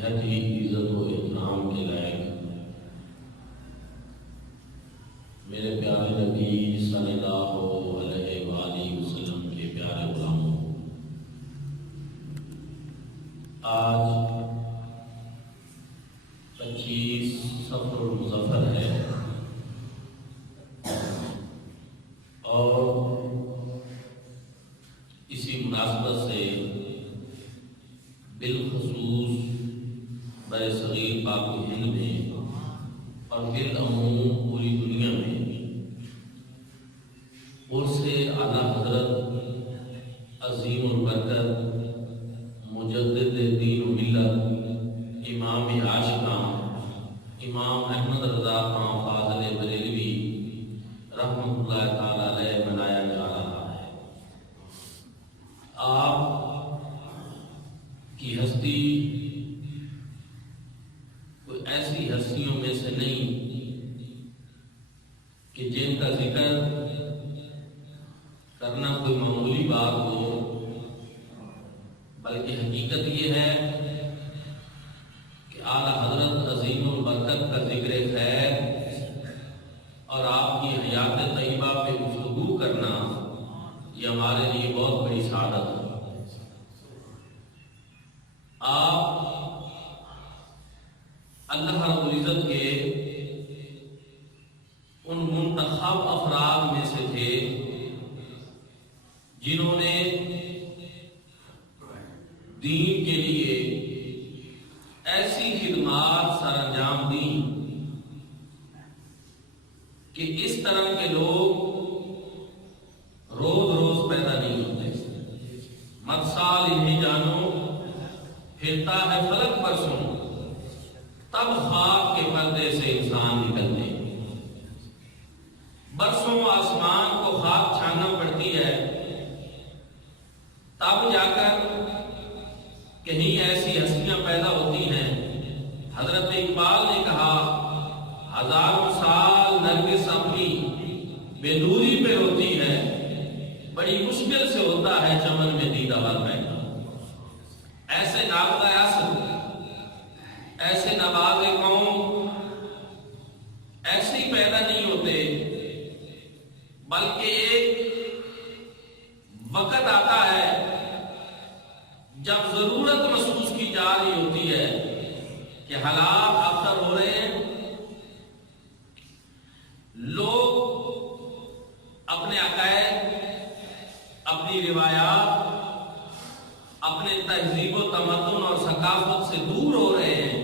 بہت ہی عزت و احترام کے لائق میرے پیارے نبی صلی اللہ علیہ وآلہ وسلم کے پیارے غلاموں، آج 25 صفر المظفر ہے اور اسی مناسبت سے بالخصوص برصغیر پاک و ہند میں اور بالعموم پوری دنیا میں عرص اعلیٰ حضرت عظیم البرکت مجدد دین و ملت امام عاشقاں امام احمد رضا خان فاضل بریلوی رحمۃ اللہ تعالی علیہ منایا جا رہا ہے۔ آپ کی ہستی کوئی ایسی ہستیوں میں سے نہیں کہ جن کا ذکر کرنا کوئی معمولی بات ہو، بلکہ حقیقت یہ ہے کہ اعلیٰ حضرت عظیم البرکت کا ذکر خیر اور آپ کی حیات طیبہ پہ گفتگو کرنا یہ ہمارے لیے بہت بڑی سعادت ہے۔ آپ اللہ رب العزت کے ان منتخب افراد میں سے تھے جنہوں نے دین کے لیے ایسی خدمات سر انجام دیں کہ اس طرح کے لوگ روز روز پیدا نہیں ہوتے۔ مدسال انہیں جانو پھرتا ہے فلک پر سنو، تب خاک کے پردے سے انسان نکلتے۔ برسوں آسمان کو خاک چھاننا پڑتی ہے، تب جا کر کہیں ایسی ہستیاں پیدا ہوتی ہیں۔ حضرت اقبال نے کہا، ہزاروں سال نرگس اپنی بے نوری پہ ہوتی ہے، بڑی مشکل سے ہوتا ہے چمن میں دیدہ ور پیدا۔ ایسے نابغہ اصل، ایسے نواز قوم ایسے ہی پیدا نہیں ہوتے، بلکہ ایک وقت آتا ہے جب ضرورت محسوس کی جا رہی ہوتی ہے کہ حالات اختر ہو رہے ہیں، لوگ اپنے عقائد، اپنی روایات، اپنے تہذیب و تمدن اور ثقافت سے دور ہو رہے ہیں۔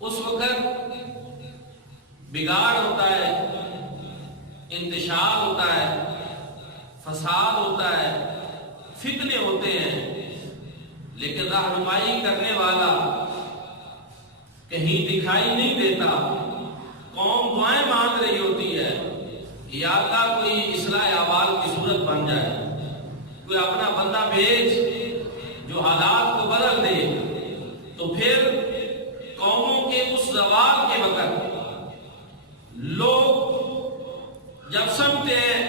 اس وقت بگاڑ ہوتا ہے، انتشار ہوتا ہے، فساد ہوتا ہے، فتنے ہوتے ہیں، لیکن رہنمائی کرنے والا کہیں دکھائی نہیں دیتا۔ قوم دعائیں مانگ رہی ہوتی ہے کہ یا اللہ کوئی اصلاح احوال کی صورت بن جائے، کوئی اپنا بندہ بھیج جو حالات کو بدل دے۔ تو پھر قوموں کے اس زوال کے وقت لوگ جب سمجھتے ہیں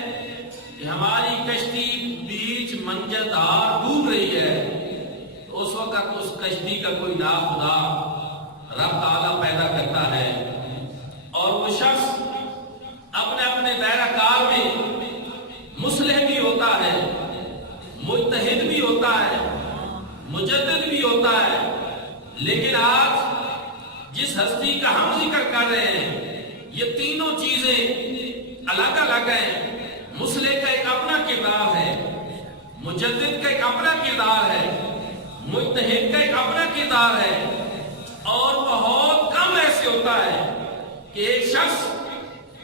کہ ہماری کشتی بیچ منجر دار ڈوب رہی ہے، تو اس وقت اس کشتی کا کوئی ناخدا رب تعالیٰ پیدا کرتا ہے، اور وہ شخص اپنے اپنے دائرہ کار میں مصلح بھی ہوتا ہے، مجتہد بھی ہوتا ہے، مجدد بھی ہوتا ہے۔ لیکن آج جس ہستی کا ہم ذکر کر رہے ہیں، یہ تینوں چیزیں الگ الگ ہیں۔ مصلح کا ایک اپنا کردار ہے، مجدد کا ایک اپنا کردار ہے، مجتہد کا ایک اپنا کردار ہے، اور بہت کم ایسے ہوتا ہے کہ ایک شخص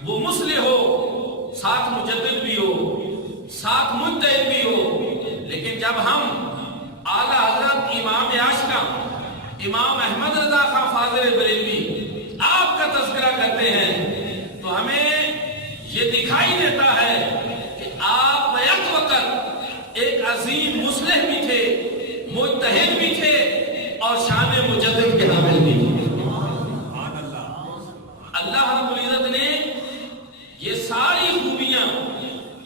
وہ مصلح ہو، ساتھ مجدد بھی ہو، ساتھ مجتہد بھی ہو۔ لیکن جب ہم اعلیٰ حضرت امام عاشقاں امام احمد رضا خان فاضل بریلوی آپ کا تذکرہ کرتے ہیں تو ہمیں یہ دکھائی دیتا ہے کہ آپ بیک وقت ایک عظیم مصلح بھی تھے، مجتہد بھی تھے، اور شان مجدد کے حامل بھی تھے۔ اللہ رب العزت نے یہ ساری خوبیاں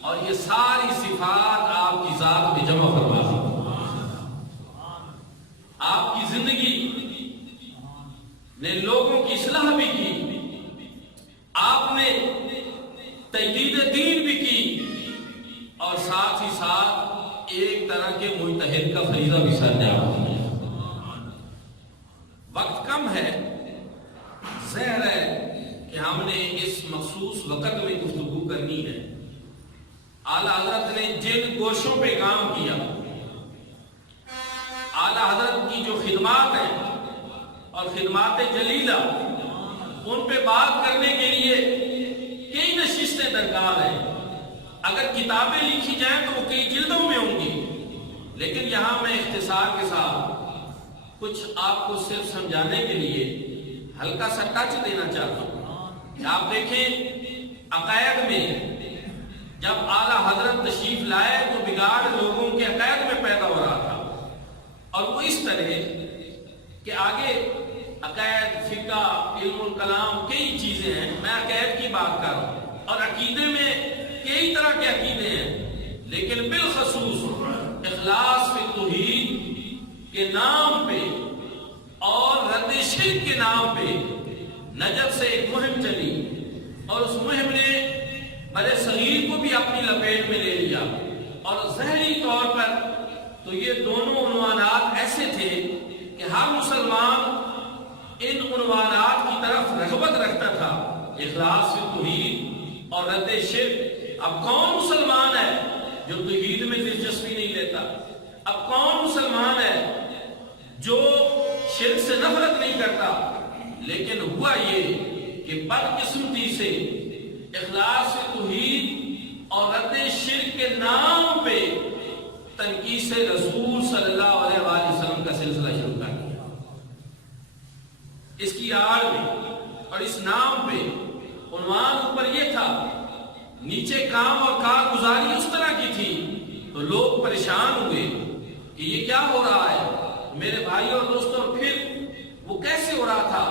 اور یہ ساری صفات آپ کی ذات میں جمع فرما دی۔ آپ طرح کے مجتہد کا فریضہ بھی سر جاتا ہے۔ وقت کم ہے، ظاہر ہے کہ ہم نے اس مخصوص وقت میں گفتگو کرنی ہے۔ اعلیٰ حضرت نے جن گوشوں پہ کام کیا، اعلیٰ حضرت کی جو خدمات ہیں اور خدمات جلیلہ، ان پہ بات کرنے کے لیے کئی نشستیں درکار ہیں۔ اگر کتابیں لکھی جائیں تو وہ کئی جلدوں میں ہوں گی، لیکن یہاں میں اختصار کے ساتھ کچھ آپ کو صرف سمجھانے کے لیے ہلکا سا ٹچ دینا چاہتا ہوں کہ آپ دیکھیں عقائد میں جب اعلیٰ حضرت تشریف لائے تو بگاڑ لوگوں کے عقائد میں پیدا ہو رہا تھا، اور وہ اس طرح کہ آگے عقائد، فقہ، علم الکلام کئی چیزیں ہیں، میں عقائد کی بات کر رہا ہوں، اور عقیدے میں کئی طرح کے عقیدے ہیں، لیکن بالخصوص اخلاص فی التوحید کے نام پہ اور رد شرک کے نام پہ نجف سے ایک مہم چلی، اور اس مہم نے برے صغیر کو بھی اپنی لپیٹ میں لے لیا، اور ظاہری طور پر تو یہ دونوں عنوانات ایسے تھے کہ ہر مسلمان ان عنوانات کی طرف رغبت رکھتا تھا، اخلاص فی التوحید اور رد شرک۔ اب کون مسلمان ہے جو توحید میں دلچسپی نہیں لیتا؟ اب کون مسلمان ہے جو شرک سے نفرت نہیں کرتا؟ لیکن ہوا یہ کہ بدقسمتی سے اخلاص فی التوحید اور رد شرک کے نام پہ تنقیص رسول صلی اللہ علیہ وآلہ وسلم کا سلسلہ شروع کر دیا۔ اس کی آڑ میں اور اس نام پہ عنوان اوپر یہ تھا، نیچے کام اور کارگزاری اس طرح کی تھی تو لوگ پریشان ہوئے کہ یہ کیا ہو رہا ہے میرے بھائی اور دوستوں۔ پھر وہ کیسے ہو رہا تھا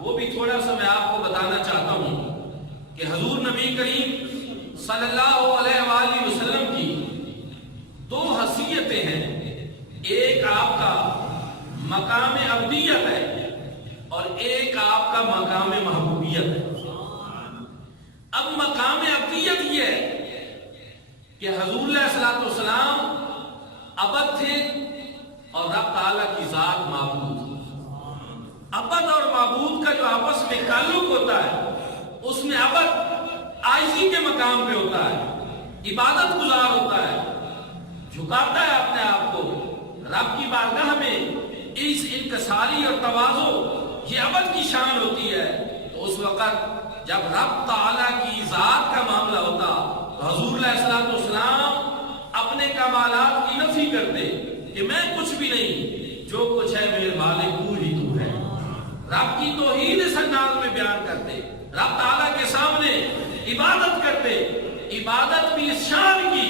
وہ بھی تھوڑا سا میں آپ کو بتانا چاہتا ہوں کہ حضور نبی کریم صلی اللہ علیہ وآلہ وسلم کی دو حیثیتیں ہیں، ایک آپ کا مقام عبدیت ہے اور ایک آپ کا مقام محبوبیت ہے۔ اب مقام عبدیت یہ ہے کہ حضور علیہ الصلوۃ والسلام عبد تھے اور رب تعالیٰ کی ذات معبود تھی۔ عبد اور معبود کا جو آپس میں تعلق ہوتا ہے اس میں عبد عاجزی کے مقام پہ ہوتا ہے، عبادت گزار ہوتا ہے، جھکاتا ہے اپنے آپ کو رب کی بارگاہ میں، اس انکساری اور تواضع یہ عبد کی شان ہوتی ہے۔ تو اس وقت جب رب تعالیٰ کی ذات کا معاملہ ہوتا تو حضور علیہ الصلوۃ والسلام اپنے کمالات کی نفی کرتے کہ میں کچھ بھی نہیں، جو کچھ ہے میرے مالک تو ہی تو ہے۔ رب کی توحید اس انداز میں بیان کرتے، رب تعالیٰ کے سامنے عبادت کرتے، عبادت بھی اس شان کی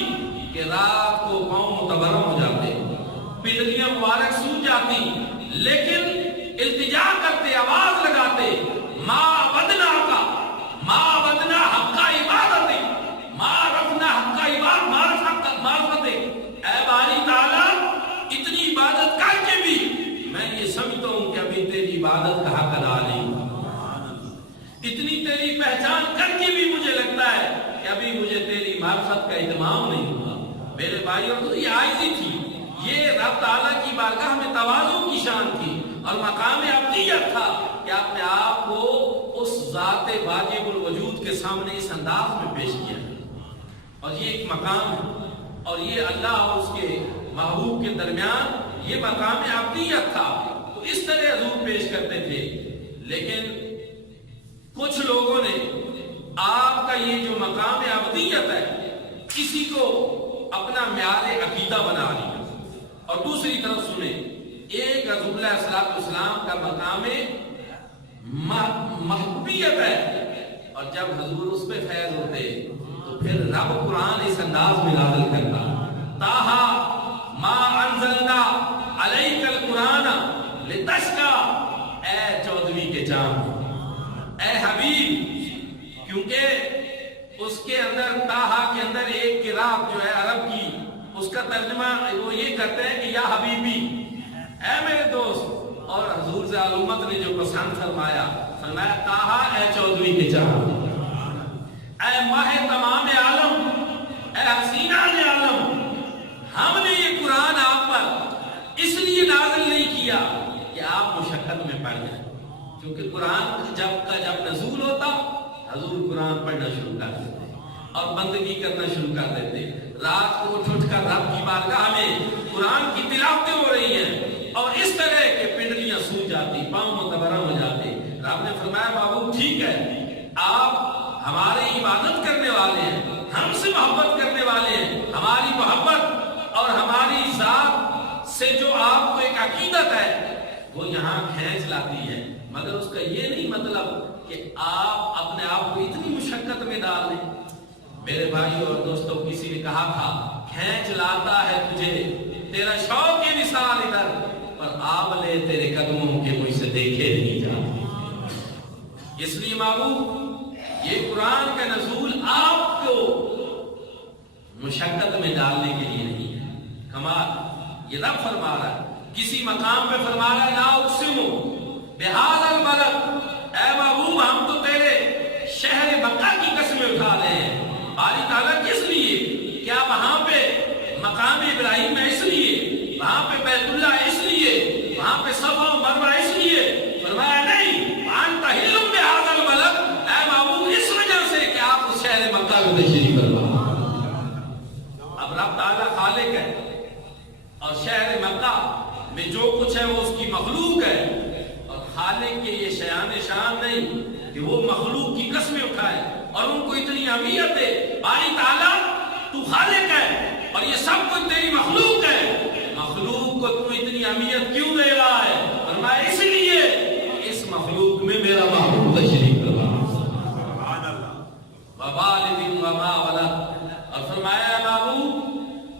کہ رات کو پاؤں متورم ہو جاتے، پنڈلیاں مبارک سوج جاتی، لیکن التجا کرتے، آواز لگاتے، ما بدنا کا ما بدنا حق کا عبادت، ما رفنا حق کا عبادت، معرفت، اے باری تعالیٰ اتنی عبادت کر کے بھی میں یہ سمجھتا ہوں کہ ابھی تیری عبادت کا حق ادا نہیں ہوا، اتنی تیری پہچان کر کے بھی مجھے لگتا ہے کہ ابھی مجھے تیری معرفت کا اہتمام نہیں ہوا۔ میرے بھائیوں تو یہ عاجزی تھی، یہ رب تعالیٰ کی بارگاہ میں تواضع کی شان تھی، اور مقام عبدیت تھا کہ اپنے آپ کو اس ذات واجب الوجود کے سامنے اس انداز میں پیش کیا، اور یہ ایک مقام ہے، اور یہ اللہ اور اس کے محبوب کے درمیان یہ مقام عبدیت تھا۔ تو اس طرح حضور پیش کرتے تھے، لیکن کچھ لوگوں نے آپ کا یہ جو مقام عبدیت ہے کسی کو اپنا معیار عقیدہ بنا لیا، اور دوسری طرف سنیں، ایک حضور علیہ الصلوۃ والسلام کا مقام محبوبیت ہے، اور جب حضور اس پہ فیض ہوتے تو پھر رب قرآن اس انداز میں نازل کرتا، تاہا ما انزلنا علیک القرآن لتشقی، اے چودھویں کے چاند، اے حبیب، کیونکہ اس کے اندر تاہا کے اندر ایک قراءت جو ہے عرب کی، اس کا ترجمہ وہ یہ کرتے ہیں کہ یا حبیبی، اے میرے دوست، اور حضور سے علومت نے جو پسند فرمایا تاہا اے چودھویں کے چاند، اے ماہ تمام عالم، اے حسینان عالم، ہم نے یہ قرآن آپ پر اس لیے نازل نہیں کیا کہ آپ مشقت میں پڑ جائیں، کیونکہ قرآن جب نزول ہوتا حضور قرآن پڑھنا شروع کر دیتے اور بندگی کرنا شروع کر دیتے، رات کو اٹھ کر رب کی بارگاہ میں قرآن کی تلاوتیں ہو رہی ہیں اور اس طرح کے پنڈلیاں سوج جاتی، پاؤں متبرم ہو جاتے۔ رب نے فرمایا بابو ٹھیک ہے، آپ ہماری عبادت کرنے والے ہیں، ہم سے محبت کرنے والے ہیں، ہماری محبت اور ہماری ذات سے جو آپ کو ایک عقیدت ہے وہ یہاں کھینچ لاتی ہے، مگر اس کا یہ نہیں مطلب کہ آپ اپنے آپ کو اتنی مشقت میں ڈال دیں۔ میرے بھائی اور دوستوں، کسی نے کہا تھا کھینچ لاتا ہے تجھے تیرا شوق کی مثال ادھر، پر آبلے تیرے قدموں کے مجھ سے دیکھے نہیں جاتے۔ اس لیے محبوب، یہ قرآن کا نزول آپ کو مشقت میں ڈالنے کے لیے نہیں ہے۔ کمال یہ رب فرما رہا ہے، کسی مقام پہ فرما رہا ہے لا اقسم بہذا البلد، اے محبوب ہم تو تیرے شہر مکہ کی قسمیں اٹھا رہے ہیں۔ باری تعالیٰ کس لیے؟ کیا وہاں پہ مقام ابراہیم ہے اس لیے؟ وہاں پہ بیت اللہ اس لیے؟ وہاں پہ صفا و مروہ اس لیے؟ فرمایا نہیں، وانت حل بہذا البلد، اے محبوب اس وجہ سے کہ آپ اس شہر مکہ میں تشریف فرما۔ اب رب تعالیٰ خالق ہے اور شہر مکہ میں جو کچھ ہے وہ اس کی مخلوق ہے، اور خالق کے یہ شیان شان نہیں کہ وہ مخلوق کی قسمیں اٹھائے اور ان کو اتنی اہمیت ہے۔ باری تعالیٰ تو خالق ہے اور یہ سب کچھ تیری مخلوق ہے، مخلوق کو تو اتنی اہمیت کیوں دے رہا ہے؟ فرمایا اس لیے اس مخلوق میں میرا محبوب تشریف رہا، سبحان اللہ، ووالد وما ولد، اور فرمایا محبوب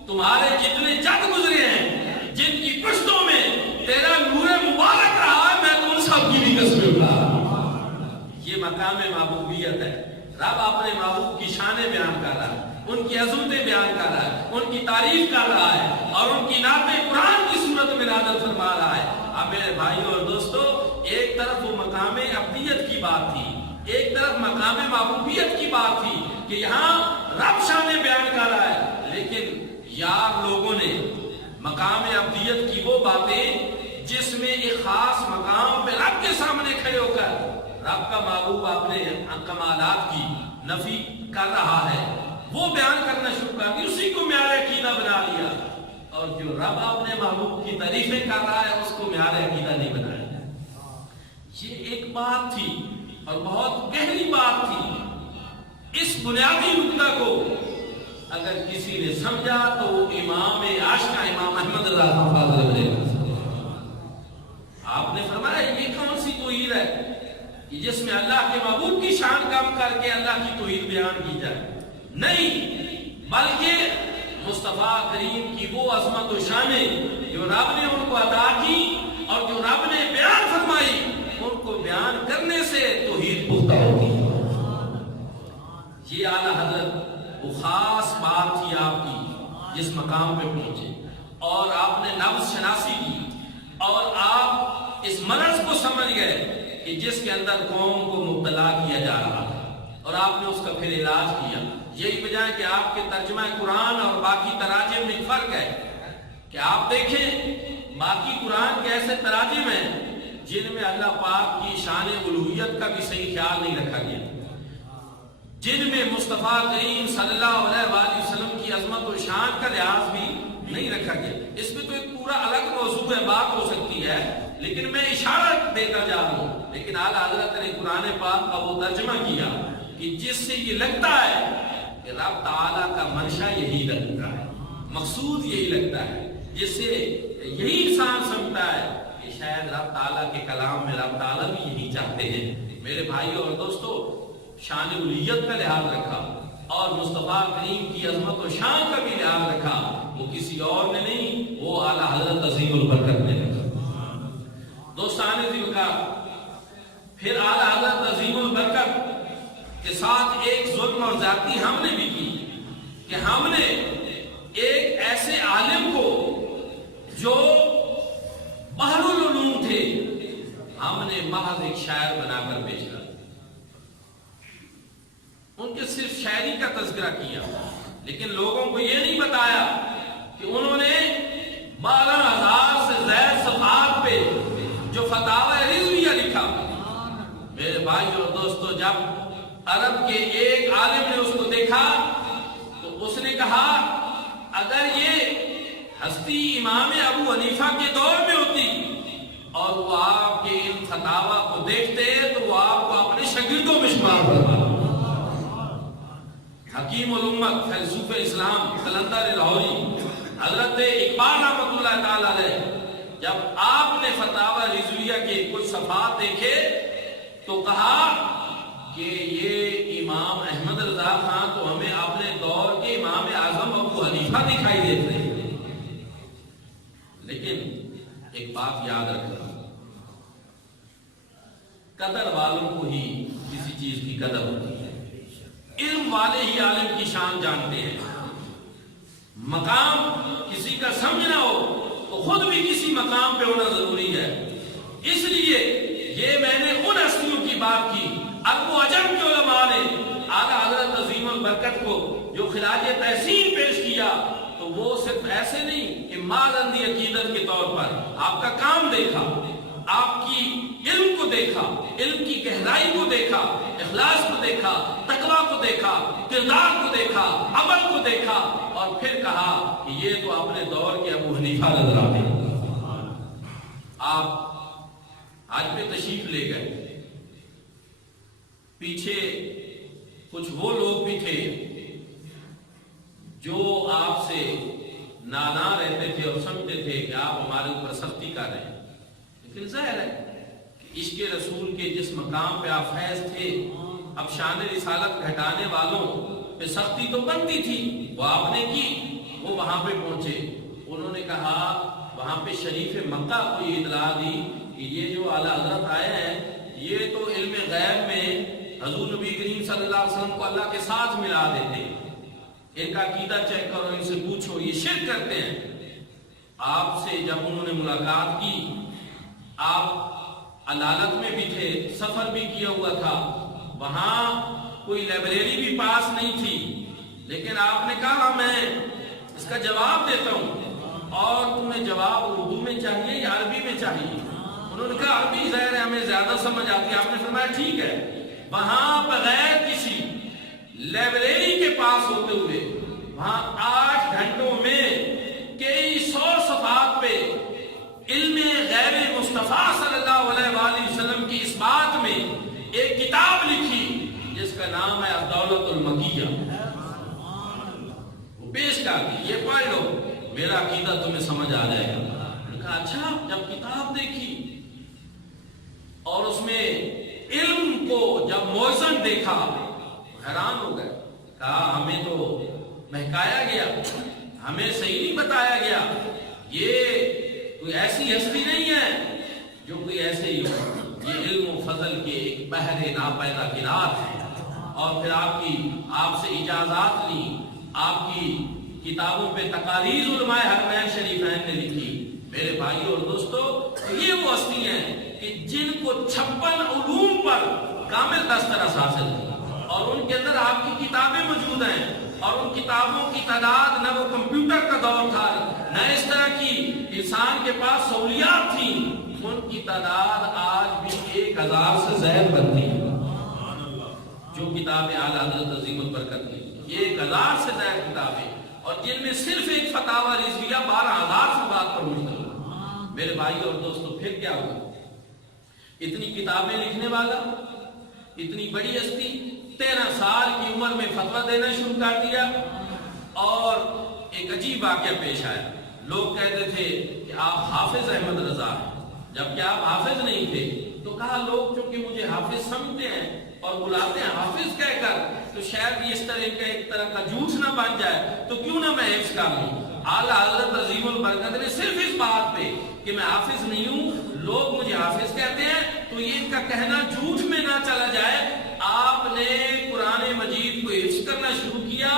تمہارے جتنے جد گزرے ہیں جن کی پشتوں میں تیرا نور مبارک رہا ہے، میں تو ان سب کی بھی قسمیں اٹھا رہا ہوں۔ یہ مقام محبوبیت ہے۔ رب اپنے محبوب کی شانیں بیان کر رہا ہے، ان کی عظمتیں بیان کر رہا ہے، ان کی تعریف کر رہا ہے اور ان کی نعتیں قرآن کی صورت میں نازل فرما رہا ہے۔ اب میرے بھائیوں اور دوستو، ایک طرف وہ مقام عبدیت کی بات تھی، ایک طرف مقام محبوبیت کی بات تھی کہ یہاں رب شانیں بیان کر رہا ہے، لیکن یار لوگوں نے مقام عبدیت کی وہ باتیں جس میں ایک خاص مقام پہ رب کے سامنے کھڑے ہو کر رب کا محبوب اپنے کمالات کی نفی کر رہا ہے، وہ بیان کرنا شروع کر دی، اسی کو معیار عقیدہ بنا لیا، اور جو رب اپنے محبوب کی تعریفیں کر رہا ہے اس کو معیار عقیدہ نہیں بنایا۔ یہ ایک بات تھی اور بہت گہری بات تھی۔ اس بنیادی نقطہ کو اگر کسی نے سمجھا تو وہ امام عاشقہ امام احمد رضا فاضل علیہ آپ نے فرمایا یہ کون سی توحید ہے کہ جس میں اللہ کے محبوب کی شان کم کر کے اللہ کی توحید بیان کی جائے؟ نہیں، بلکہ مصطفیٰ کریم کی وہ عظمت و شانیں جو رب نے ان کو عطا کی اور جو رب نے بیان فرمائی، ان کو بیان کرنے سے توحید پختہ ہوتی ہے۔ یہ اعلیٰ حضرت وہ خاص بات تھی آپ کی جس مقام پہ پہنچے، اور آپ نے نفس شناسی کی اور آپ اس مرض کو سمجھ گئے کہ جس کے اندر قوم کو مبتلا کیا جا رہا ہے، اور آپ نے اس کا پھر علاج کیا۔ یہی وجہ ہے کہ آپ کے ترجمہ قرآن اور باقی تراجم میں فرق ہے کہ آپ دیکھیں باقی قرآن کے ایسے تراجم ہیں جن میں اللہ پاک کی شان الوہیت کا بھی صحیح خیال نہیں رکھا گیا، جن میں مصطفیٰ کریم صلی اللہ علیہ وآلہ وسلم کی عظمت و شان کا لحاظ بھی نہیں رکھا گیا۔ اس میں تو ایک پورا الگ موضوع ہے، بات ہو سکتی ہے، لیکن میں اشارہ دیتا جا رہا ہوں۔ لیکن اعلیٰ حضرت نے قرآن پاک کا وہ ترجمہ کیا کہ جس سے یہ لگتا ہے کہ رب تعالیٰ کا منشا یہی لگتا ہے، مقصود یہی لگتا ہے، جس سے یہی انسان سمجھتا ہے کہ شاید رب تعالیٰ کے کلام میں رب تعالیٰ بھی یہی چاہتے ہیں۔ میرے بھائیوں اور دوستو، شان الیت کا لحاظ رکھا اور مصطفیٰ کریم کی عظمت و شان کا بھی لحاظ رکھا، وہ کسی اور نے نہیں، وہ اعلیٰ حضرت عظیم البرکت نے رکھا۔ دوستان دل کا پھر اعلیٰ حضرت عظیم البرکت کے ساتھ ایک ظلم اور زیادتی ہم نے بھی کی کہ ہم نے ایک ایسے عالم کو جو بحر العلوم تھے، ہم نے محض ایک شاعر بنا کر بھیجا، ان کے صرف شاعری کا تذکرہ کیا، لیکن لوگوں کو یہ نہیں بتایا کہ انہوں نے 12,000 سے زائد صفحات پہ جو فتاوی رضویہ لکھا. میرے بھائی اور دوستو، جب عرب کے ایک عالم نے اس کو دیکھا تو اس نے کہا اگر یہ ہستی امام ابو حنیفہ کے دور میں ہوتی اور وہ آپ کے ان فتاوی کو دیکھتے تو وہ آپ کو اپنے شاگردوں میں شمار کرتا. حکیم الامت فیلسوف اسلام قلندر لاہوری حضرت اقبال رحمۃ اللہ تعالی علیہ جب آپ نے فتاوی رضویہ کے کچھ صفحات دیکھے تو کہا کہ یہ امام احمد رضا خان تو ہمیں اپنے دور کے امام اعظم ابو حنیفہ دکھائی دیتے ہیں. لیکن ایک بات یاد رکھنا، قدر والوں کو ہی کسی چیز کی قدر ہوتی ہے. علم والے ہی عالم کی شان جانتے ہیں. مقام کسی کا سمجھنا ہو تو خود بھی کسی مقام پہ ہونا ضروری ہے. اس لیے یہ میں نے ان ہستیوں کی بات کی. ارب و عجم کے علماء نے اعلیٰ حضرت عظیم البرکت کو جو خراج تحسین پیش کیا تو وہ صرف ایسے نہیں کہ مالندی عقیدت کے طور پر آپ کا کام دیکھا، آپ کی علم کو دیکھا، علم کی گہرائی کو دیکھا، اخلاص کو دیکھا، تقویٰ کو دیکھا، کردار کو دیکھا، عمل کو دیکھا، اور پھر کہا کہ یہ تو اپنے دور کے ابو حنیفہ نظر آتے ہیں. آپ آج پہ تشریف لے گئے، پیچھے کچھ وہ لوگ بھی تھے جو آپ سے نانا رہتے تھے اور سمجھتے تھے کہ آپ ہمارے اوپر سختی کر رہے ہیں. لیکن ظاہر ہے کہ عشق رسول کے جس مقام پہ آپ فیض تھے، اب شان رسالت گھٹانے والوں پہ سختی تو بنتی تھی، وہ آپ نے کی. وہ وہاں پہ پہنچے، انہوں نے کہا وہاں پہ شریف مکہ کو یہ اطلاع دی کہ یہ جو اعلیٰ حضرت آئے ہیں یہ تو علم غیب میں حضور نبی کریم صلی اللہ علیہ وسلم کو اللہ کے ساتھ ملا دیتے ہیں، ان کا عقیدہ چیک کرو، ان سے پوچھو، یہ شرک کرتے ہیں. آپ سے جب انہوں نے ملاقات کی، آپ عدالت میں بھی تھے، سفر بھی کیا ہوا تھا، وہاں کوئی لائبریری بھی پاس نہیں تھی، لیکن آپ نے کہا میں اس کا جواب دیتا ہوں اور تمہیں جواب اردو میں چاہیے یا عربی میں چاہیے؟ انہوں نے کہا عربی ظاہر ہے ہمیں زیادہ سمجھ آتی ہے. آپ نے فرمایا ٹھیک ہے. وہاں بغیر کسی لائبریری کے پاس ہوتے ہوئے وہاں 8 گھنٹوں میں کئی 100 صفحات پہ علم غیب مصطفیٰ صلی اللہ علیہ وآلہ وسلم کی اس بات میں ایک کتاب لکھی جس کا نام ہے الدولت المکیہ. وہ پیش کر دی، یہ پڑھ لو، میرا عقیدہ تمہیں سمجھ آ جائے گا. میں نے کہا اچھا. جب کتاب دیکھی اور اس میں علم کو جب موزن دیکھا حیران ہو گئے. کہا ہمیں تو بہکایا گیا، ہمیں صحیح نہیں بتایا گیا. یہ کوئی ایسی ہستی نہیں ہے جو کوئی ایسے ہی ہو. یہ علم و فضل کے ایک بحر ناپیدا کنار ہے. اور پھر آپ سے اجازات لی، آپ کی کتابوں پہ تقاریر علماء حرمین شریفین نے لکھی. میرے بھائی اور دوستو، یہ وہ ہستی ہیں کہ جن کو 56 علوم پر کامل دسترس حاصل ہے اور ان کے اندر آپ کی کتابیں موجود ہیں. اور ان کتابوں کی تعداد نہ وہ کمپیوٹر کا دور تھا نہ اس طرح کی انسان کے پاس سہولیات تھیں. ان کی تعداد آج بھی 1000 سے زائد بنتی ہے. جو کتابیں اعلیٰ حضرت عظیم البرکت کی 1000 سے زائد کتابیں، اور جن میں صرف ایک فتاوی رضویہ 12000 سے بات پر مشتمل. میرے بھائی اور دوستو، پھر کیا ہوا؟ اتنی کتابیں لکھنے والا، اتنی بڑی ہستی 13 سال کی عمر میں فتویٰ دینا شروع کر دیا. اور ایک عجیب واقعہ پیش آیا. لوگ کہتے تھے کہ آپ حافظ احمد رضا ہیں، جبکہ آپ حافظ نہیں تھے. تو کہا لوگ چونکہ مجھے حافظ سمجھتے ہیں اور بلاتے ہیں حافظ کہہ کر، تو شاید یہ اس طرح کا ایک طرح کا جھوٹ نہ بن جائے، تو کیوں نہ میں حفظ کر لوں. اعلیٰ حضرت عظیم البرکت نے صرف اس بات پہ کہ میں حافظ نہیں ہوں، لوگ مجھے حافظ کہتے ہیں، تو یہ ان کا کہنا جھوٹ میں نہ چلا جائے، آپ نے قرآن مجید کو حفظ کرنا شروع کیا،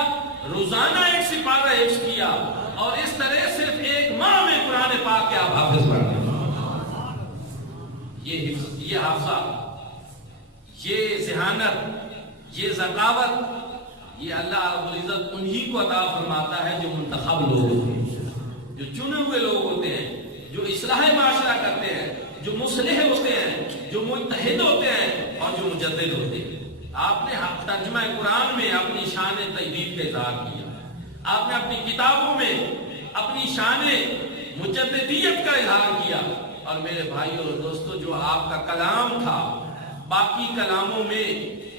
روزانہ 1 سپارہ حفظ کیا، اور اس طرح صرف 1 ماہ میں قرآن پاک کے آپ حافظ بن گئے. یہ حافظہ، یہ ذہانت، یہ ذکاوت، یہ اللہ رب العزت انہی کو عطا فرماتا ہے جو منتخب لوگ ہیں. جو چنے ہوئے لوگ ہوتے ہیں، جو اصلاح معاشرہ کرتے ہیں، جو مصلح ہوتے ہیں، جو متحد ہوتے ہیں اور جو مجدد ہوتے ہیں۔ آپ نے ترجمہ قرآن میں اپنی شان تجدید کا اظہار کیا، آپ نے اپنی کتابوں میں اپنی شان مجددیت کا اظہار کیا، اور میرے بھائیوں اور دوستوں جو آپ کا کلام تھا، باقی کلاموں میں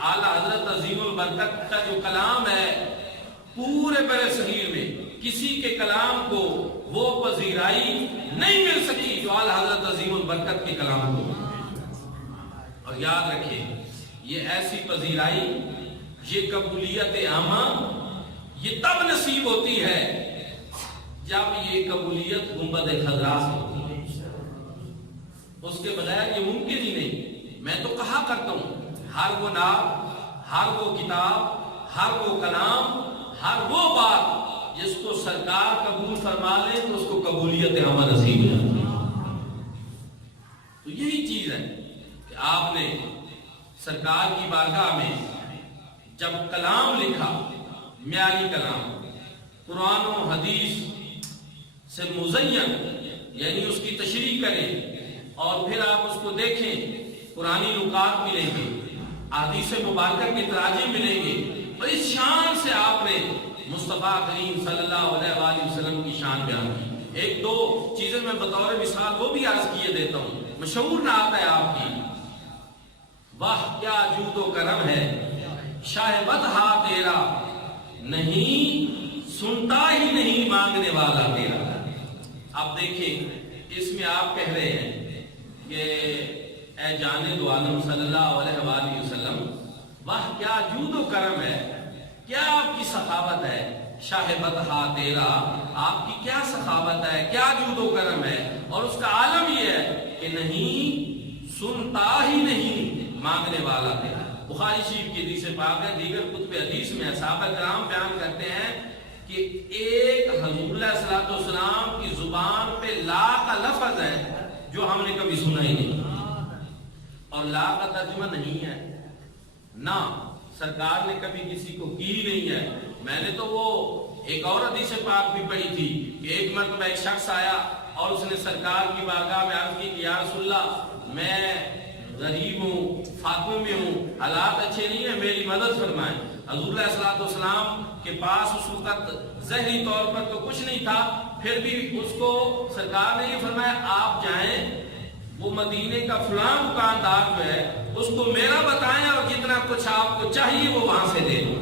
اعلیٰ حضرت عظیم البرکت کا جو کلام ہے پورے بر صغیر میں کسی کے کلام کو وہ پذیرائی نہیں مل سکی جو اعلیٰ حضرت عظیم البرکت کے کلام کو۔ اور یاد رکھیں یہ ایسی پذیرائی، یہ قبولیت عامہ یہ تب نصیب ہوتی ہے جب یہ قبولیت گنبد خضرا سے ہوتی ہے، اس کے بغیر یہ ممکن ہی نہیں۔ میں تو کہا کرتا ہوں ہر وہ نام، ہر وہ کتاب، ہر وہ کلام، ہر وہ بات جس کو سرکار قبول فرما لے تو اس کو قبولیت عامہ نصیب ہو جاتی ہے۔ تو یہی چیز ہے کہ آپ نے سرکار کی بارگاہ میں جب کلام لکھا، معیاری کلام، قرآن و حدیث سے مزین، یعنی اس کی تشریح کریں اور پھر آپ اس کو دیکھیں، قرآنی نکات ملیں گے، احادیث مبارکہ کے تراجم ملیں گے، اور اس شان سے آپ نے مصطفیٰ کریم صلی اللہ علیہ وآلہ وسلم کی شان بیان کی۔ ایک دو چیزیں میں بطور مثال وہ بھی عرض کیے دیتا ہوں۔ مشہور نعت ہے آپ کی، واہ کیا جود و کرم ہے شاہ بدہا تیرا، نہیں سنتا ہی نہیں مانگنے والا تیرا۔ آپ دیکھیں اس میں آپ کہہ رہے ہیں کہ اے جانے دو عالم صلی اللہ علیہ وآلہ وسلم، واہ کیا جود و کرم ہے، کیا آپ کی سخاوت ہے، شاہ بدہا تیرا، آپ کی کیا سخاوت ہے، کیا جود و کرم ہے، اور اس کا عالم یہ ہے کہ نہیں سنتا ہی نہیں مانگنے والا تیرا۔ بخاری شریف کی حدیث پاک ہے، دیگر کتب حدیث میں صحابہ کرام بیان کرتے ہیں کہ ایک حضور علیہ الصلوۃ والسلام کی زبان پہ لا کا لفظ ہے جو ہم نے کبھی سنا ہی نہیں، اور لا کا ترجمہ نہیں ہے، نہ سرکار نے کبھی کسی کو کی نہیں ہے۔ میں نے تو وہ ایک اور حدیث پاک بھی پڑھی تھی کہ ایک مرتبہ ایک شخص آیا اور اس نے سرکار کی بارگاہ میں عرض کی کہ یا رسول اللہ میں غریب ہوں، فاقوں میں ہوں، حالات اچھے نہیں ہیں، میری مدد فرمائیں۔ حضور علیہ الصلوۃ والسلام کے پاس اس وقت ظاہری طور پر تو کچھ نہیں تھا، پھر بھی اس کو سرکار نے یہ فرمایا آپ جائیں وہ مدینے کا فلاں دکاندار جو ہے اس کو میرا بتائیں اور جتنا کچھ آپ کو چاہیے وہ وہاں سے دے دو۔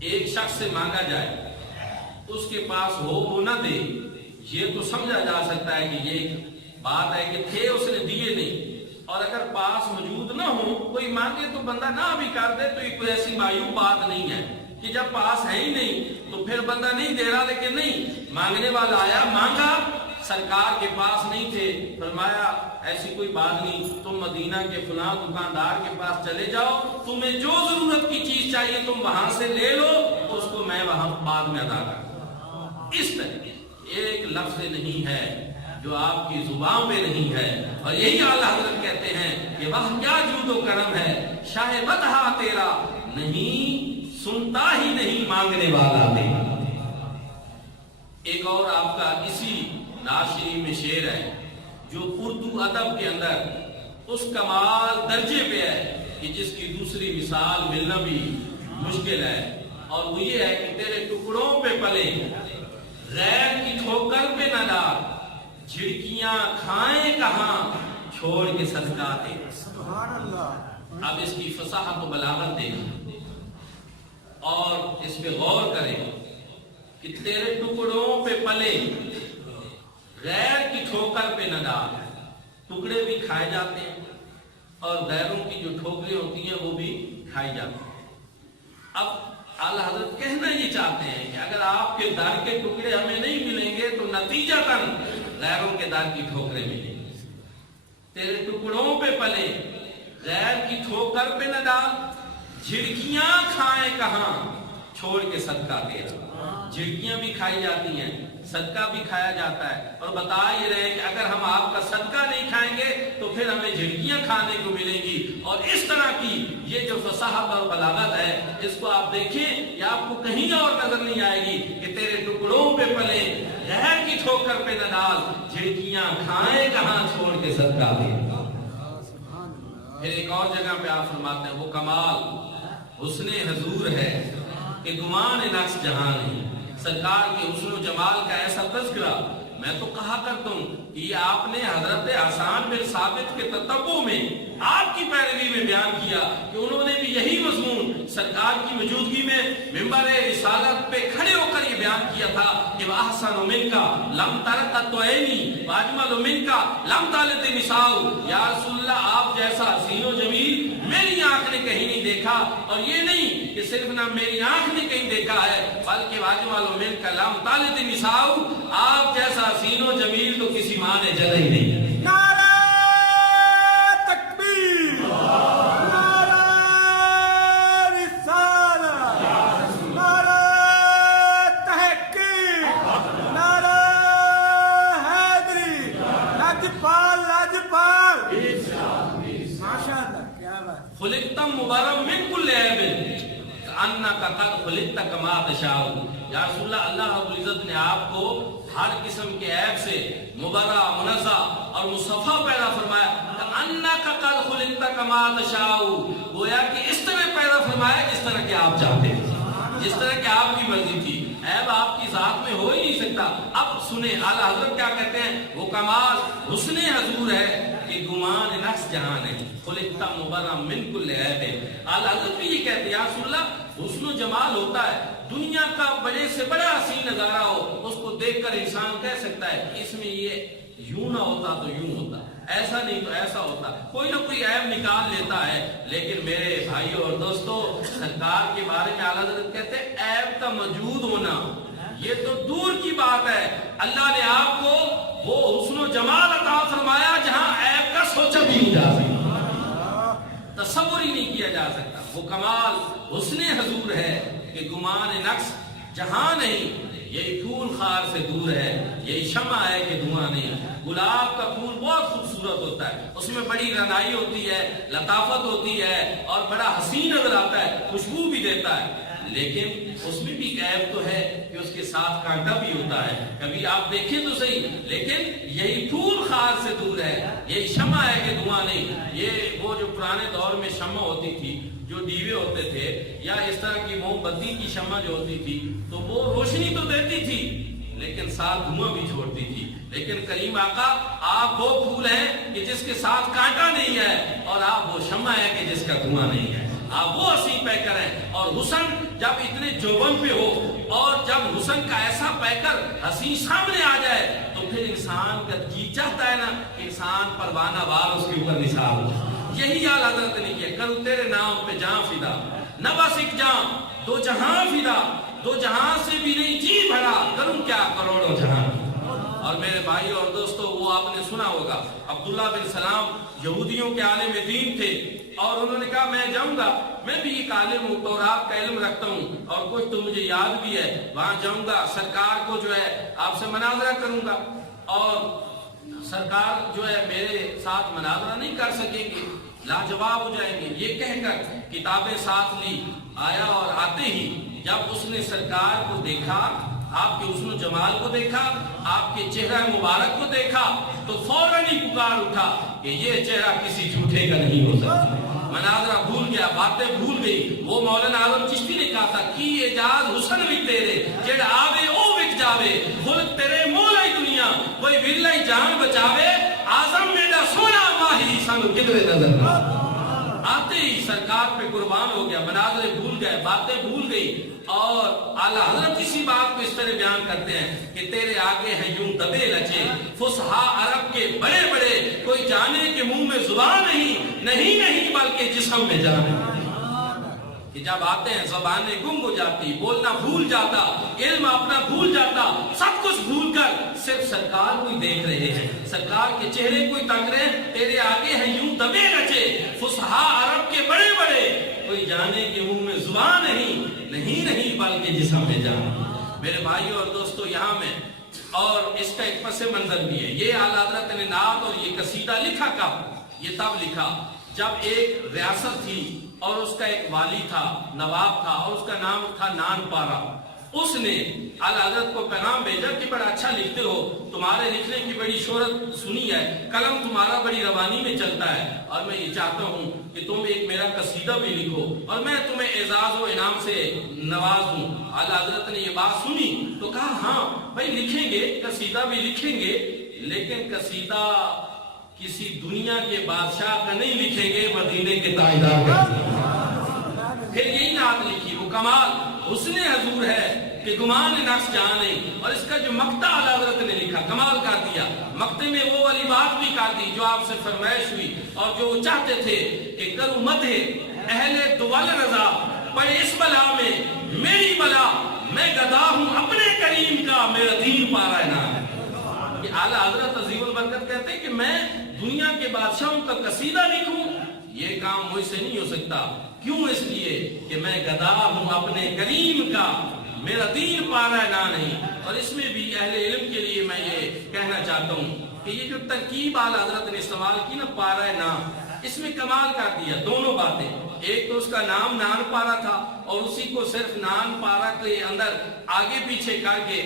ایک شخص سے مانگا جائے اس کے پاس ہو وہ نہ دے، یہ تو سمجھا جا سکتا ہے کہ یہ بات ہے کہ تھے اس نے دیے نہیں، اور اگر پاس موجود نہ ہو کوئی مانگے تو بندہ نہ بھی کر دے تو یہ کوئی ایسی معیوب بات نہیں ہے کہ جب پاس ہے ہی نہیں تو پھر بندہ نہیں دے رہا، لیکن نہیں مانگنے والا آیا مانگا، سرکار کے پاس نہیں تھے، فرمایا ایسی کوئی بات نہیں، تم مدینہ کے فلاں دکاندار کے پاس چلے جاؤ، تمہیں جو ضرورت کی چیز چاہیے تم وہاں سے لے لو، اس کو میں وہاں بعد میں ادا کروں۔ اس طرح ایک لفظ نہیں ہے جو آپ کی زبان پہ نہیں ہے، اور یہی اعلیٰ حضرت کہتے ہیں کہ وہ کیا جود و کرم ہے شاہ بدہا تیرا، نہیں سنتا ہی نہیں مانگنے والا تیرا۔ ایک اور آپ کا اسی نعت شریف میں شعر ہے جو اردو ادب کے اندر اس کمال درجے پہ ہے کہ جس کی دوسری مثال ملنا بھی مشکل ہے، اور وہ یہ ہے کہ تیرے ٹکڑوں پہ پلے غیر کی ٹھوکر پہ نہ ڈال، جھڑکیاں کھائیں کہاں چھوڑ کے صدقہ تیرا۔ سبحان اللہ۔ اب اس کی فصاحت و بلاغت دیکھیں اور اس پہ غور کریں کہ تیرے ٹکڑوں پہ پلے غیر کی ٹھوکر پہ نہ ڈال، ٹکڑے بھی کھائے جاتے ہیں اور غیروں کی جو ٹھوکریں ہوتی ہیں وہ بھی کھائی جاتی ہیں۔ اب اعلیٰ حضرت کہنا یہ چاہتے ہیں کہ اگر آپ کے در کے ٹکڑے ہمیں نہیں ملیں گے تو نتیجتاً غیروں کے در کی ٹھوکریں ملیں گی۔ تیرے ٹکڑوں پہ پلے غیر کی ٹھوکر پہ نہ ڈال، جھڑکیاں کھائیں کہاں چھوڑ کے صدقہ تیرا۔ جھڑکیاں بھی کھائی جاتی ہیں، صدقہ بھی کھایا جاتا ہے، اور بتا یہ رہے کہ اگر ہم آپ کا صدقہ نہیں کھائیں گے تو پھر ہمیں جھڑکیاں کھانے کو ملیں گی۔ اور اس طرح کی یہ جو فصاحت اور بلاغت ہے، اس کو آپ دیکھیں، یہ آپ کو کہیں اور نظر نہیں آئے گی کہ تیرے ٹکڑوں پہ پلے غیر کی ٹھوکر پہ نہ ڈال، جھڑکیاں کھائیں کہاں چھوڑ کے صدقہ دے۔ پھر ایک اور جگہ پہ آپ فرماتے ہیں وہ کمال حسن حضور ہے کہ گمان نقص جہاں نہیں۔ سرکار کے حسن و جمال کا ایسا تذکرہ میں تو کہا کرتا ہوں کہ یہ آپ نے حضرت حسان بن ثابت کے تتبع میں آپ کی پیروی میں بیان کیا کہ انہوں نے بھی یہی مضمون سرکار کی موجودگی میں منبر رسالت پہ کھڑے ہو کر یہ بیان کیا تھا کہ وَأَحْسَنُ مِنْكَ لَمْ تَرَقَّتُ عَيْنِي وَأَجْمَلُ مِنْكَ لَمْ تَلِدْ نِسَاءُ۔ یا رسول اللہ، آپ جیسا حسین و جمیل میری آنکھ نے کہیں نہیں دیکھا، اور یہ نہیں کہ صرف نہ میری آنکھ نے کہیں دیکھا ہے بلکہ وَأَجْمَلُ مِنْكَ لَمْ تَلِدْ نِسَاءُ، آپ جیسا حسین و جمیل تو کسی ماں نے جنا ہی نہیں۔ خلقت مبرم من کل عیب انک قد خلقت کما تشاء۔ یا رسول اللہ، اللہ رب العزت نے آپ کو ہر قسم کے عیب سے مبرہ، منزہ اور مصفہ پیدا فرمایا۔ انک قد خلقت کما تشاء، گویا کہ اس طرح پیدا فرمایا جس طرح کہ آپ چاہتے ہیں، جس طرح کہ آپ کی مرضی تھی۔ عیب آپ کی ذات میں ہو ہی نہیں سکتا۔ اب سنیں اعلیٰ حضرت کیا کہتے ہیں، وہ کمال حسن حضور ہے کہ گمان نقص جہاں نہیں، خلقت مبرم من کل عیب۔ اعلیٰ حضرت بھی یہ کہتے ہیں یا رسول اللہ، حسن و جمال ہوتا ہے دنیا کا بڑے سے بڑا حسین نظارہ ہو، اس کو دیکھ کر انسان کہہ سکتا ہے اس میں یہ یوں نہ ہوتا تو یوں ہوتا، ایسا نہیں تو ایسا ہوتا، کوئی نہ کوئی عیب نکال لیتا ہے۔ لیکن میرے بھائیوں اور دوستوں، سرکار کے بارے میں اعلیٰ حضرت کہتے ہیں عیب کا موجود ہونا یہ تو دور کی بات ہے، اللہ نے آپ کو وہ حسن و جمال عطا فرمایا جہاں عیب کا سوچا بھی نہیں جا سکتا، تصور ہی نہیں کیا جا سکتا۔ وہ کمال حسن حضور ہے کہ گمان نقص جہاں نہیں۔ یہی پھول خار سے دور ہے، یہی شمع ہے کہ دھواں نہیں۔ گلاب کا پھول بہت خوبصورت ہوتا ہے، اس میں بڑی رنائی ہوتی ہے، لطافت ہوتی ہے، اور بڑا حسین نظر آتا ہے، خوشبو بھی دیتا ہے، لیکن اس میں بھی عیب تو ہے کہ اس کے ساتھ کانٹا بھی ہوتا ہے، کبھی آپ دیکھیں تو صحیح۔ لیکن یہی پھول خار سے دور ہے، یہی شمع ہے کہ دھواں نہیں۔ یہ وہ جو پرانے دور میں شمع ہوتی تھی، جو دیوے ہوتے تھے، یا اس طرح کی موم بتی کی شمع جو ہوتی تھی، تو وہ روشنی تو دیتی تھی لیکن ساتھ دھواں بھی چھوڑتی تھی۔ لیکن کریم آقا، آپ وہ پھول ہیں کہ جس کے ساتھ کانٹا نہیں ہے، اور آپ وہ شمع ہے کہ جس کا دھواں نہیں ہے۔ آپ وہ حسین پیکر ہیں، اور حسن جب اتنے جوبن پہ ہو، اور جب حسن کا ایسا پیکر حسین سامنے آ جائے، تو پھر انسان کا جی چاہتا ہے نا، انسان پروانہ وار اس کے اوپر نثار ہو۔ یہی اعلیٰ حضرت نے کیا، کروں تیرے نام پہ جاں فدا، نہ بس ایک جاں دو جہاں فدا، دو جہاں سے بھی نہیں جی بھرا، کروں کیا کروڑوں جہاں۔ اور میرے بھائی اور دوستو، وہ آپ نے سنا ہوگا، عبداللہ بن سلام یہودیوں کے عالم دین تھے، اور انہوں نے کہا میں جاؤں گا، میں بھی ایک عالم ہوں، تورات کا علم رکھتا ہوں، اور کچھ تو مجھے یاد بھی ہے، وہاں جاؤں گا، سرکار کو جو ہے آپ سے مناظرہ کروں گا، اور سرکار جو ہے میرے ساتھ مناظرہ نہیں کر سکیں گے، لاجواب ہو جائیں گے۔ یہ کہہ کر کتابیں ساتھ لی، آیا، اور آتے ہی جب اس نے سرکار کو دیکھا، آپ کے حسن و جمال کو دیکھا، آپ کے چہرہ مبارک کو دیکھا، تو فوراً ہی پکار اٹھا کہ یہ چہرہ کسی جھوٹے کا نہیں ہو سکتا۔ مناظرہ بھول گیا، باتیں بھول گئی۔ وہ مولانا اعظم چشتی نے کہا تھا کی اعجاز حسن بھی تیرے، جڑ آوے او وک جاوے، خلق تیرے مولا دنیا، کوئی ورلہ جان بچاوے، اعظم میرا سونا ماہی سنگ کدرے نظر نہ۔ آتے ہی سرکار پہ قربان ہو گیا، مناظرے بھول گئے، باتیں بھول گئی، اور اعلیٰ حضرت اسی بات کو اس طرح بیان کرتے ہیں کہ تیرے آگے ہیں یوں دبے لچے، فصحا عرب کے بڑے بڑے، کوئی جانے کے منہ میں زبان نہیں، نہیں بلکہ جسم میں جان ہے۔ کہ جب آتے ہیں زبانیں گم ہو جاتی، بولنا بھول جاتا، علم اپنا بھول جاتا، سب کچھ بھول کر صرف سرکار کو ہی دیکھ رہے ہیں، سرکار کے چہرے کو ہی تک رہے ہیں۔ تیرے آگے ہیں یوں دبے رچے، فصحا عرب کے بڑے بڑے، کوئی جانے کے منہ میں زبان نہیں بلکہ جسم میں جان۔ میرے بھائیوں اور دوستو، یہاں میں اور اس کا ایک پس منظر بھی ہے. یہ اعلیٰ حضرت نے نعت اور یہ قصیدہ لکھا کب؟ یہ تب لکھا جب ایک ریاست تھی اور اس کا ایک والی تھا، نواب تھا، اور اس کا نام تھا نان پارا. اس نے اعلیٰ حضرت کو پیغام بھیجا کہ بڑا اچھا لکھتے ہو، تمہارے لکھنے کی بڑی شہرت سنی ہے، قلم تمہارا بڑی روانی میں چلتا ہے، اور میں یہ چاہتا ہوں کہ تم ایک میرا قصیدہ بھی لکھو اور میں تمہیں اعزاز و انعام سے نوازوں. اعلیٰ حضرت نے یہ بات سنی تو کہا ہاں بھائی لکھیں گے، قصیدہ بھی لکھیں گے، لیکن قصیدہ کسی دنیا کے بادشاہ کا نہیں لکھیں گے، مدینے کے تاجدار کا. پھر یہی نعت لکھی، وہ کمال حسن حضور ہے کہ گمان نقص جہاں نہیں. اور اس کا جو مقطع اعلیٰ حضرت نے لکھا کمال کر دیا. مقطع میں وہ والی بات بھی کر دی جو آپ سے فرمائش ہوئی اور جو وہ چاہتے تھے کہ کروں مدح اہل دول رضا پڑے اس بلا میں میری بلا، میں گدا ہوں اپنے کریم کا، میرا دین پارا نہ ہے. یہ اعلیٰ حضرت عظیم البرکت کہتے ہیں کہ میں دنیا کے بادشاہوں کا قصیدہ لکھوں، یہ کام مجھ سے نہیں ہو سکتا. کیوں؟ اس لیے کہ میں گدا ہوں اپنے کریم کا، میرا دین پارا نہ نہیں. اور اس میں بھی اہل علم کے لیے میں یہ کہنا چاہتا ہوں کہ یہ جو ترکیب اعلیٰ حضرت نے استعمال کی نا پارا نہ، اس میں کمال کر دیا. دونوں باتیں، ایک تو اس کا نام نان پارا تھا اور اسی کو صرف نان پارا کے اندر آگے پیچھے کر کے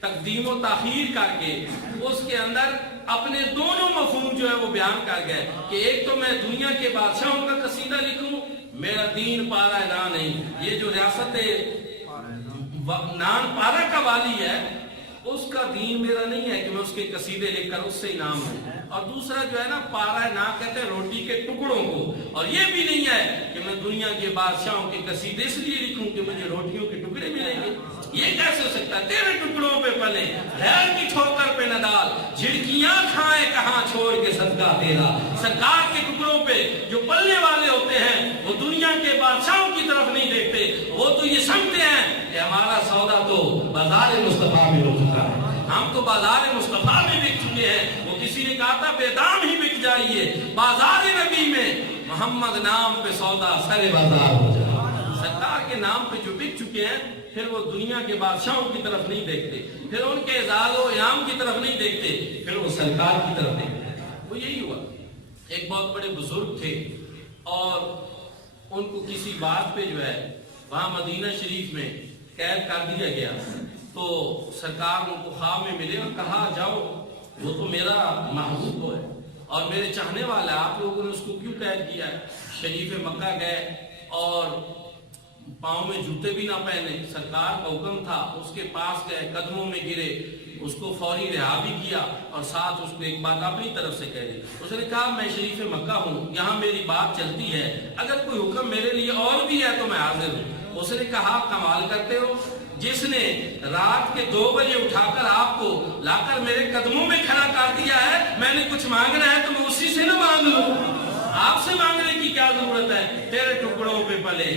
تقدیم و تاخیر کر کے اس کے اندر اپنے دونوں مفہوم جو ہے وہ بیان کر گئے کہ ایک تو میں دنیا کے بادشاہوں کا قصیدہ لکھوں، میرا دین پارا نہ نہیں. یہ جو ریاست نان پارا کا والی ہے اس کا دین میرا نہیں ہے کہ میں اس کے قصیدے لکھ کر اس سے انعام ہوں. اور دوسرا جو ہے نا پارا نہ کہتے ہیں روٹی کے ٹکڑوں کو، اور یہ بھی نہیں ہے کہ میں دنیا کے بادشاہوں کے قصیدے اس لیے لکھوں کہ مجھے روٹیوں کے ٹکڑے ملیں گے. یہ کیسے ہو سکتا ہے؟ تیرے ٹکڑوں پہ پلے غیر کی ٹھوکر پہ نہ ڈال، جھڑکیاں کھائیں کہاں چھوڑ کے صدقہ تیرا. سرکار کے ٹکڑوں پہ جو پلنے والے ہوتے ہیں وہ دنیا کے بادشاہوں کی طرف نہیں دیکھتے، وہ تو یہ سمجھتے ہیں کہ ہمارا سودا تو بازار مصطفیٰ میں ہو چکا ہے، ہم تو بازار مصطفیٰ میں بک چکے ہیں. وہ کسی نے کہا تھا بے دام ہی بک جائیے، بازار نبی میں محمد نام پہ سودا سر بازار ہو جائے. سرکار کے نام پہ جو بک چکے ہیں پھر وہ دنیا کے بادشاہوں کی طرف نہیں دیکھتے، پھر ان کے اعزاز و انعام کی طرف نہیں دیکھتے، پھر وہ سرکار کی طرف دیکھتے. وہ یہی ہوا. ایک بہت بڑے بزرگ تھے اور ان کو کسی بات پہ جو ہے وہاں مدینہ شریف میں قید کر دیا گیا. تو سرکار ان کو خواب میں ملے اور کہا جاؤ، وہ تو میرا محبوب ہے اور میرے چاہنے والا ہے، آپ لوگوں نے اس کو کیوں قید کیا ہے؟ شریف مکہ گئے اور پاؤں میں جوتے بھی نہ پہنے، سرکار کا حکم تھا. اس کے پاس گئے، قدموں میں گرے، اس کو فوری رہا بھی کیا اور ساتھ اس کو ایک بات اپنی طرف سے کہہ دی. اس نے کہا میں شریف مکہ ہوں، یہاں میری بات چلتی ہے، اگر کوئی حکم میرے لیے اور بھی ہے تو میں حاضر ہوں. اس نے کہا کمال کرتے ہو، جس نے رات کے 2 بجے اٹھا کر آپ کو لا کر میرے قدموں میں کھڑا کر دیا ہے، میں نے کچھ مانگنا ہے تو میں اسی سے نہ مانگ لوں، آپ سے مانگنے کی کیا ضرورت ہے؟ تیرے ٹکڑوں پہ پلے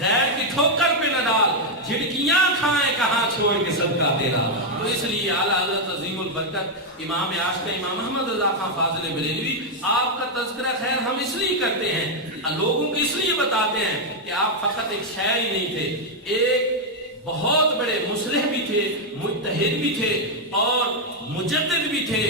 غیر کی ٹھوکر پہ نہ ڈال، جھڑکیاں کھائیں کہاں چھوڑ کے صدقہ تیرا. تو اس لیے اعلیٰ حضرت عظیم البرکت امام عاشق امام محمد رضا خان فاضل بریلوی آپ کا تذکرہ خیر ہم اس لیے کرتے ہیں، لوگوں کو اس لیے بتاتے ہیں کہ آپ فقط ایک شاعر ہی نہیں تھے، ایک بہت بڑے مصلح بھی تھے، مجتہد بھی تھے اور مجدد بھی تھے.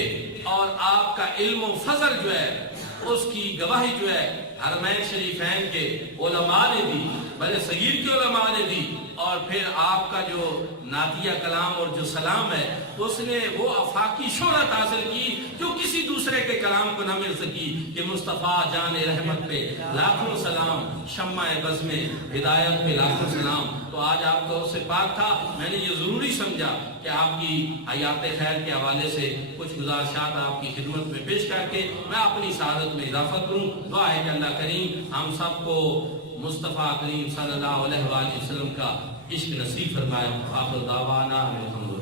اور آپ کا علم و فضل جو ہے اس کی گواہی جو ہے حرمین شریفین کے علماء نے دی، بڑے صغیر کے علماء نے دی. اور پھر آپ کا جو نعتیہ کلام اور جو سلام ہے اس نے وہ آفاقی شہرت حاصل کی جو کسی دوسرے کے کلام کو نہ مل سکی کہ مصطفیٰ جان رحمت پہ لاکھوں سلام، شمع بزم ہدایت پہ لاکھوں سلام. تو آج آپ کا اس سے پاک تھا، میں نے یہ ضروری سمجھا کہ آپ کی حیات خیر کے حوالے سے کچھ گزارشات آپ کی خدمت میں پیش کر کے میں اپنی سعادت میں اضافہ کروں. دعا ہے کہ اللہ کریم ہم سب کو مصطفیٰ کریم صلی اللہ علیہ وآلہ وسلم کا عشق نصیب فرمائے. آخر دعوانا الحمدللہ.